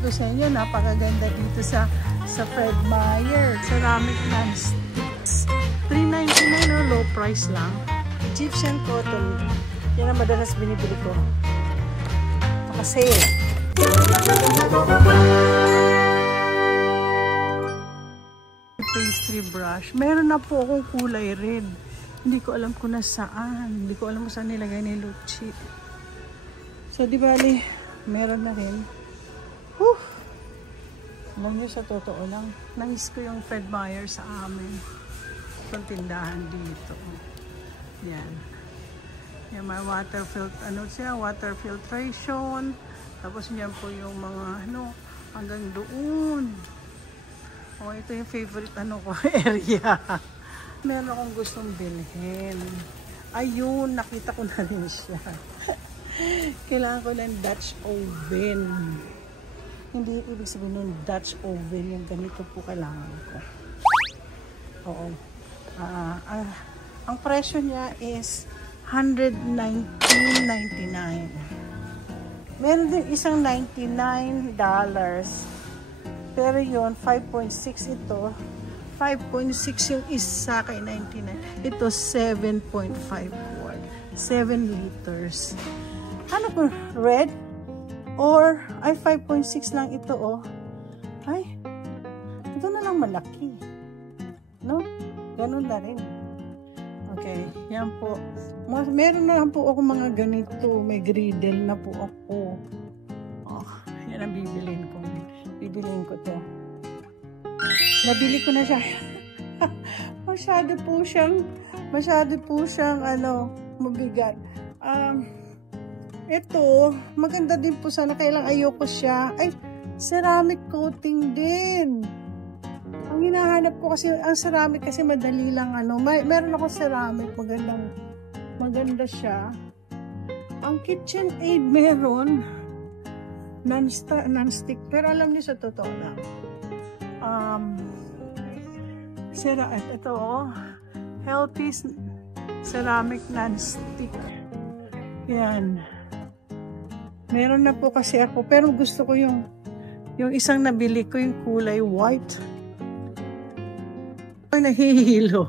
ko sa inyo, napakaganda dito sa Fred Meyer. Ceramic non-sticks. $3.99 o low price lang. Egyptian cotton. Yan ang madalas binibili ko. Naka-sale. Pastry brush. Meron na po akong kulay red. Hindi ko alam kung nasaan. Hindi ko alam kung saan nilagay ni Lucci. So, di bali, meron na rin. Whew! Alam niyo, sa totoo lang, nais ko yung Fred Meyer sa amin. Itong tindahan dito. Yan. Yan, may water water filtration. Tapos yan po yung mga, hanggang doon. Oh, ito yung favorite, ko, area. Meron akong gustong bilhin. Ayun, nakita ko na rin siya. Kailangan ko ng Dutch oven. Hindi ibig sabihin ng Dutch oven. Yung ganito po kailangan ko. Oo. Ang presyo niya is $119.99. Meron din isang $99. Pero yun, 5.6 ito. 5.6 yung isa kay 99. Ito, 7.5 quart. 7 liters. Ano po? Red? Or, ay 5.6 lang ito, oh. Ay, ito na lang malaki. No? Ganun na rin. Okay, yan po. Meron na lang po ako mga ganito. May griddle na po ako. Oh, yan ang bibilin ko. Bibilin ko to. Nabili ko na siya. masyado po siyang mabigat. Ito, maganda din po sana. Kailang ayoko siya. Ay, ceramic coating din. Ang hinahanap ko kasi, ang ceramic kasi madali lang meron ako ceramic, maganda siya. Ang KitchenAid meron non-stick, pero alam niyo sa totoo lang. Ito healthy ceramic non-stick. Yan. Meron na po kasi ako, pero gusto ko yung isang nabili ko, yung kulay white. Ay, nahihilo.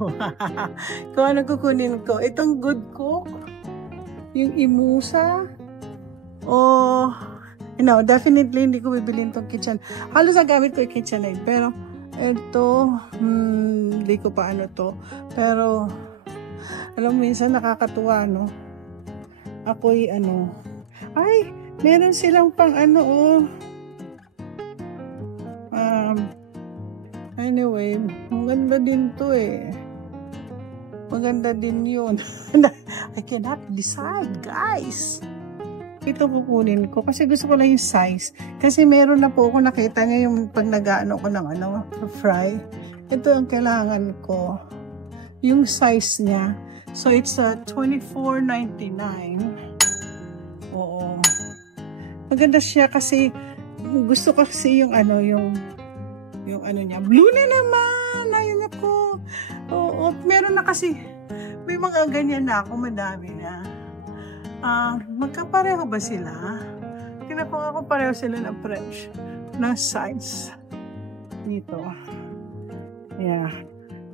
Kung ano kukunin ko. Itong Good Cook, yung Imusa, definitely hindi ko bibilin itong kitchen. Halos ang gamit ko yung KitchenAid, pero ito, hindi ko pa to. Pero, alam mo, minsan nakakatuwa, Ako'y ay, meron silang pang anyway, maganda din to maganda din yun. I cannot decide, guys. Ito kukunin ko kasi gusto ko lang yung size. Kasi meron na po ako nakita niya yung pag nag-ano ko ng fry. Ito ang kailangan ko. Yung size niya. So it's $24.99. Oo. Maganda siya kasi gusto ko kasi yung niya. Blue na naman! Ayun ako. Oo. Meron na kasi. May mga ganyan na ako. Madami na. Magkapareho ba sila? Tinapawa ko pareho sila ng French. Na size. Dito. Yeah.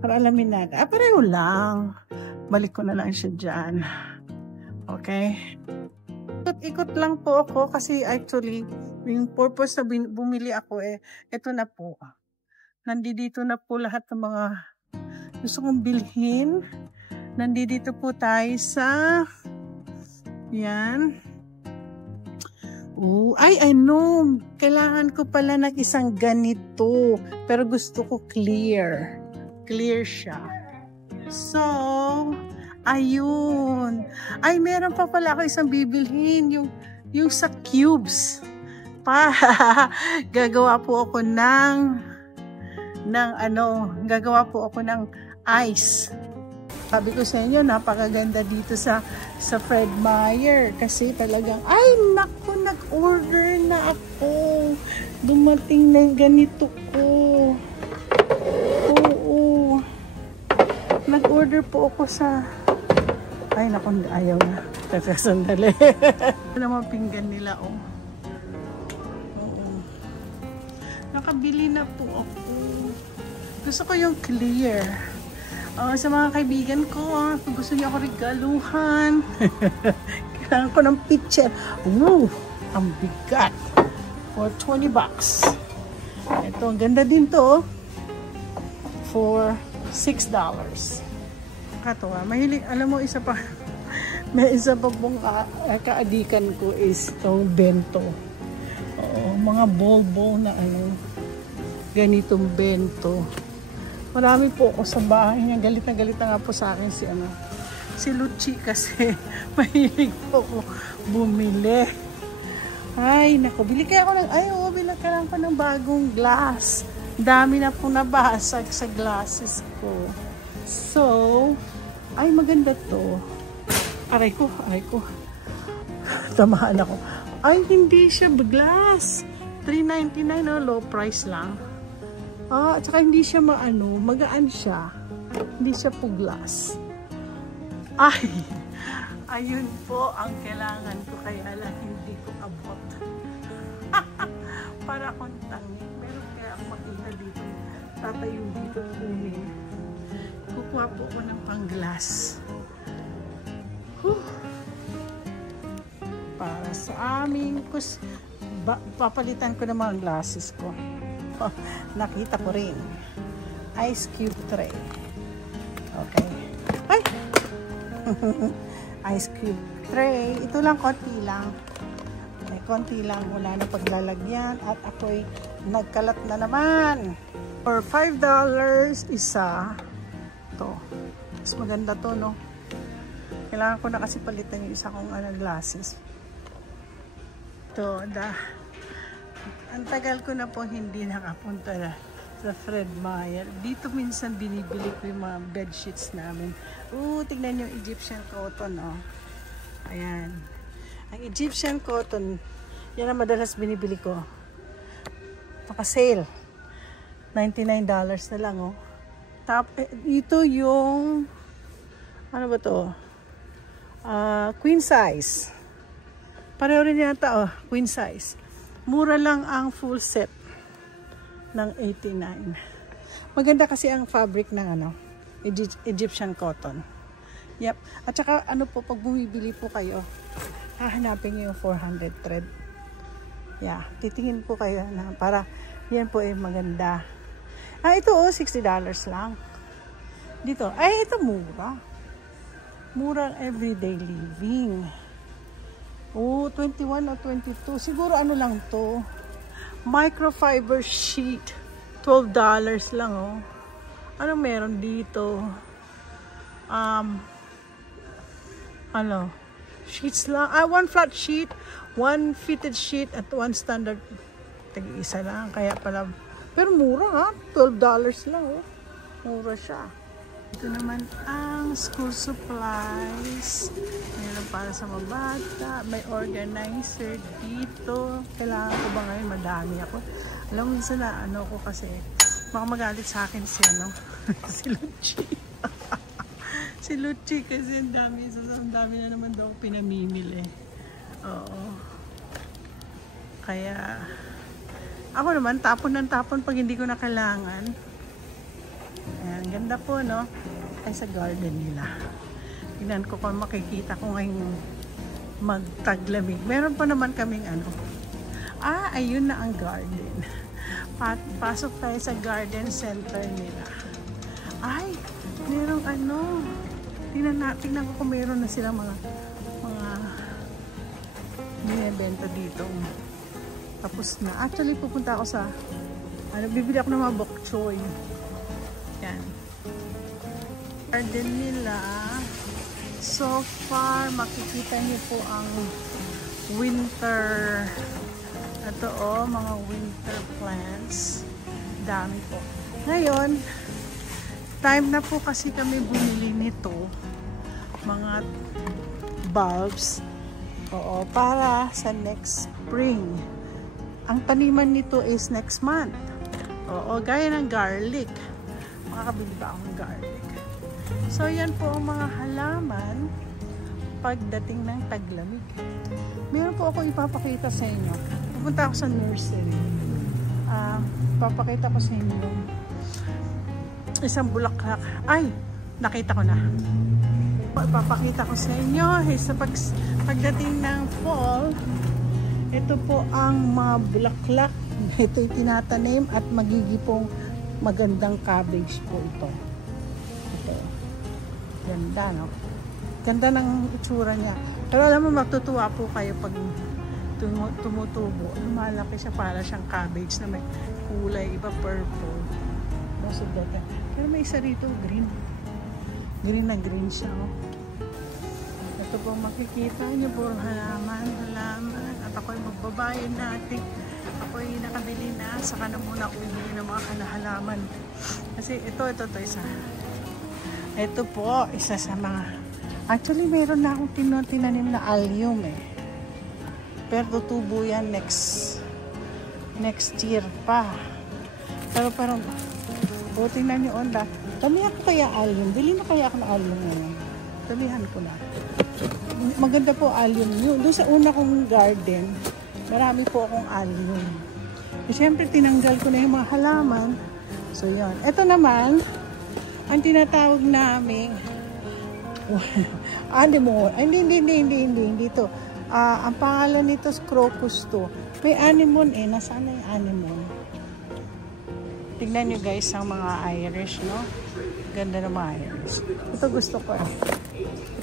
Para alamin natin. Pareho lang. Balik ko na lang siya dyan. Okay? Ikot lang po ako kasi actually, yung purpose na bumili ako ito na po. Nandito na po lahat ng mga gusto kong bilhin. Nandito po tayo sa yan. I know. Kailangan ko pala ng isang ganito. Pero gusto ko clear. Clear siya. So, ayun. Ay, meron pa pala ako isang bibilhin. Yung sa cubes. Gagawa po ako gagawa po ako ng ice. Sabi ko sa inyo, napakaganda dito sa Fred Meyer. Kasi talagang, ay naku, nag-order na ako. Dumating na yung ganito ko. Oo. Nag-order po ako sa, ay naku, ayaw na. Teka, sandali. Ito naman pinggan nila, Oo. nakabili na po ako. Gusto ko yung clear. Sa mga kaibigan ko, kung gusto niyo ako regaluhan, kailangan ko ng picture. Woo! Ang bigat. For $20. Ito, ang ganda din to. For $6. Katawa. Mahilig, alam mo, isa pa, may isa pa pong kaadikan ko is itong bento. Oo, mga bowl na ano, ganitong bento. Marami po ako sa bahay niya. Galit na nga po sa akin si Luchi kasi mahilig po ako bumili. Ay, naku, bili kaya ako bili kaya ako ng bagong glass. Dami na po nabasag sa glasses ko. So, ay maganda to. Aray ko. Tamahan ako. Ay, hindi siya glass. $3.99, low price lang. At saka hindi siya magaan siya. Hindi siya po glass. Ay, ayun po ang kailangan ko, kaya lang hindi ko abot. Para akong tangi. Pero kaya ako makita dito, tatayo dito kunin. Kukuha po ako ng pang-glass. Para sa aming papalitan ko ng mga glasses ko. Nakita ko rin. Ice cube tray. Okay. Ay! Ice cube tray. Ito lang, konti lang. May konti lang. Wala na paglalagyan. At ako'y nagkalat na naman. For $5 isa. Ito. Mas maganda to, no? Kailangan ko na kasi palitan yung isa kong glasses. Ito, ang tagal ko na po hindi nakapunta sa Fred Meyer. Dito minsan binibili ko yung mga bedsheets namin. Tignan yung Egyptian cotton, oh. Ayan. Ang Egyptian cotton, yan ang madalas binibili ko. Naka-sale. $99 na lang, oh. Ito yung, ano ba to? Queen size. Pareho rin yata, oh. Queen size. Mura lang ang full set ng $89. Maganda kasi ang fabric ng Egyptian cotton. Yep. At saka po, pag bumibili po kayo, hahanapin nyo yung 400 thread. Yeah. Titingin po kayo na para yan po ay maganda. Ito $60 lang. Dito. Ito mura. Mura everyday living. 21 o 22. Siguro lang to. Microfiber sheet. $12 lang, oh. Ano meron dito? Sheets lang. One flat sheet, one fitted sheet, at one standard. Tag-isa lang. Kaya pala. Pero mura, ha? $12 lang, oh. Mura siya. Ito naman ang school supplies. Meron para sa mga bata. May organizer dito. Kailangan ko ba ngayon? Madami ako. Alam mo, minsan na ko kasi baka magalit sa akin si Luchi. Si Luchi kasi ang dami na naman daw pinamimili. Oo. Kaya ako naman, tapon ng tapon pag hindi ko na kailangan. Ayan, ganda po, no? Ay, sa garden nila. Tingnan ko kung makikita ko ngayong magtaglamig. Meron pa naman kaming ayun na ang garden. Pasok tayo sa garden center nila. Ay, merong tingnan ko kung meron na silang mga binibenta dito. Tapos na. Actually, pupunta ako sa bibili ako ng mga bok choy. Yan. Garden nila. So far, makikita niyo po ang winter. Ito, mga winter plants. Dami po. Ngayon, time na po kasi kami bumili nito. Mga bulbs. Para sa next spring. Ang taniman nito is next month. Gaya ng garlic. Makakabili ba akong garlic? So, yan po ang mga halaman pagdating ng taglamig. Meron po ako ipapakita sa inyo. Pupunta ako sa nursery. Papakita ko sa inyo. Isang bulaklak. Ay, nakita ko na. Papakita ko sa inyo. Sa pagdating ng fall, ito po ang mga bulaklak. Ito yung tinatanim at magigipong magandang cabbage po ito. Ito. Ganda, no? Ganda ng itsura niya. Pero alam mo, matutuwa po kayo pag tumutubo. Lumalaki siya para siyang cabbage na may kulay, iba purple. Most of the time. Pero may isa rito, green. Green na green siya. Oh. Ito po makikita niyo po halaman. At ako'y magbabayad natin. Ako'y nakabili na. Saka na muna ako bibili ng mga halaman. Kasi ito isa. Ito po, isa sa mga... Actually, meron na akong tinanim na allium eh. Pero tutubo yan next year pa. Pero parang, tingnan nyo onda. Damihan ko kaya allium. Bili na kaya ako ng allium ngayon. Damihan ko na. Maganda po allium yun. Doon sa una kong garden, marami po akong allium. E, syempre, tinanggal ko na yung mga halaman. So, yun. Ito naman, ang tinatawag namin, anemone. Hindi to. Ang pangalan nito is crocus to. May anemone eh. Nasaan na yung anemone? Tignan nyo guys ang mga Irish, no? Ganda ng mga Irish. Ito gusto ko eh.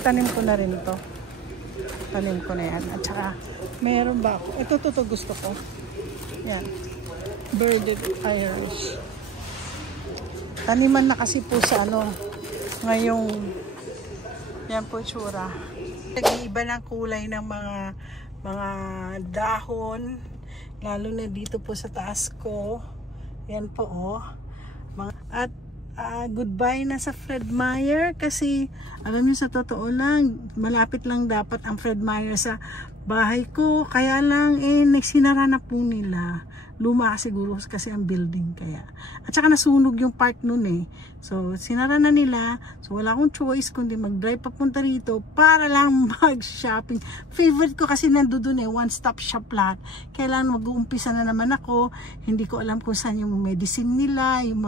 Itanim ko na rin to. Tanim ko na yan. At saka, mayroon ba ako? Ito gusto ko. Yan. Birded Irish. Taniman na kasi po sa ano, ngayong, yan po tsura. Nag-iiba ng kulay ng mga dahon, lalo na dito po sa taas ko. Yan po oh. At goodbye na sa Fred Meyer kasi alam niyo sa totoo lang, malapit lang dapat ang Fred Meyer sa bahay ko. Kaya lang nagsinara na po nila. Luma siguro kasi ang building kaya. At saka nasunog yung part nun eh. So, sinara na nila. So, wala akong choice kundi mag-drive papunta rito para lang mag-shopping. Favorite ko kasi nandoon eh, one-stop shop lahat. Kailangan mag-uumpisa na naman ako. Hindi ko alam kung saan yung medicine nila, yung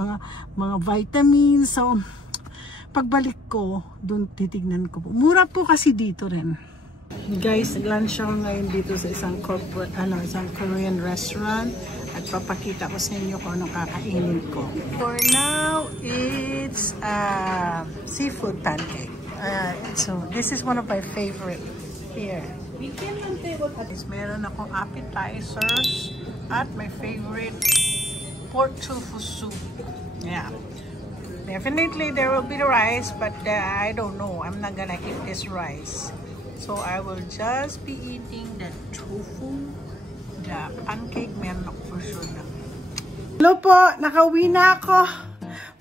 mga vitamins. So, pagbalik ko, doon titignan ko po. Mura po kasi dito rin. Guys, lunch ako ngayon dito sa isang corporate, isang Korean restaurant at papakita ko sa inyo kung anong kakainin ko. For now, it's seafood pancake. So, this is one of my favorite here. At least meron akong appetizers at my favorite pork tofu soup. Yeah. Definitely there will be the rice, but I don't know. I'm not gonna eat this rice. So I will just be eating the tofu, the pancake, meron ako for sure na. Hello po, nakauwi na ako.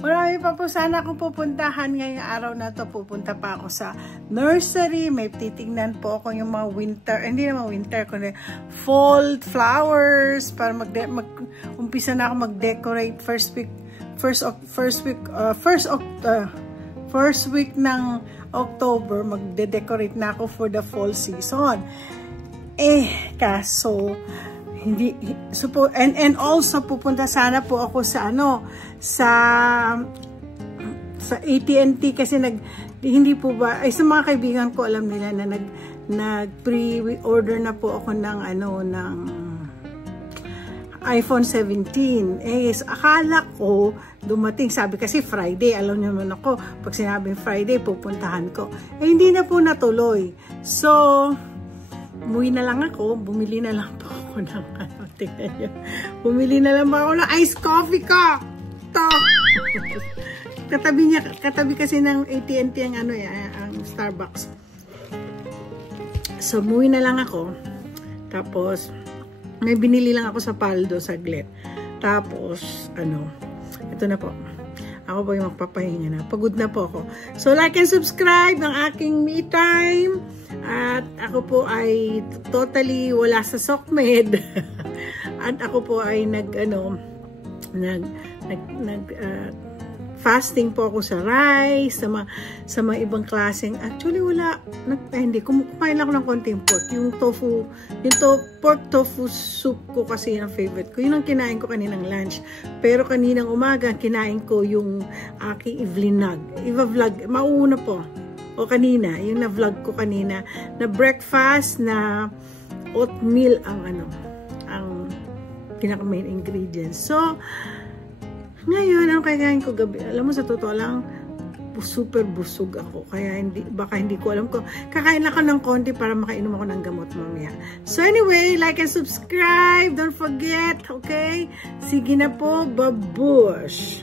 Marami pa po sana akong pupuntahan ngayong araw na to. Pupunta pa ako sa nursery. May titignan po ako yung mga winter, hindi naman winter, kundi fall flowers para umpisa na ako mag-decorate first week ng October, magde-decorate na ako for the fall season. Kaso and also pupunta sana po ako sa sa AT&T kasi hindi po ba sa mga kaibigan ko alam nila na nag pre-order na po ako ng ng iPhone 17. Akala ko dumating, sabi kasi Friday, alam niyo naman ako, pag sinabing Friday, pupuntahan ko. Hindi na po natuloy. So, umuwi na lang ako, bumili na lang po ako ng, tingnan niyo, bumili na lang ako ng iced coffee ko! Ito! Katabi kasi ng AT&T ang ang Starbucks. So, umuwi na lang ako. Tapos, may binili lang ako sa Paldo saglit. Tapos, ito na po. Ako po yung magpapahinga na. Pagod na po ako. So, like and subscribe ng aking me time. At ako po ay totally wala sa SOCMED. At ako po ay fasting po ako sa rice, sa mga ibang klaseng. Actually, wala. Hindi. Kumain lang ako ng konting pork. Yung pork tofu soup ko kasi yung favorite ko. Yun ang kinain ko kaninang lunch. Pero kaninang umaga, kinain ko yung aking i-vlog. Mauuna po. O kanina, yung na-vlog ko kanina, na breakfast, na oatmeal ang pinaka-main ingredients. So, ngayon, ang kakain ko gabi, alam mo, sa totoo lang, super busog ako. Kaya baka hindi ko alam ko. Kakain lang ako ng konti para makainom ako ng gamot mamaya. So anyway, like and subscribe. Don't forget, okay? Sige na po, babush!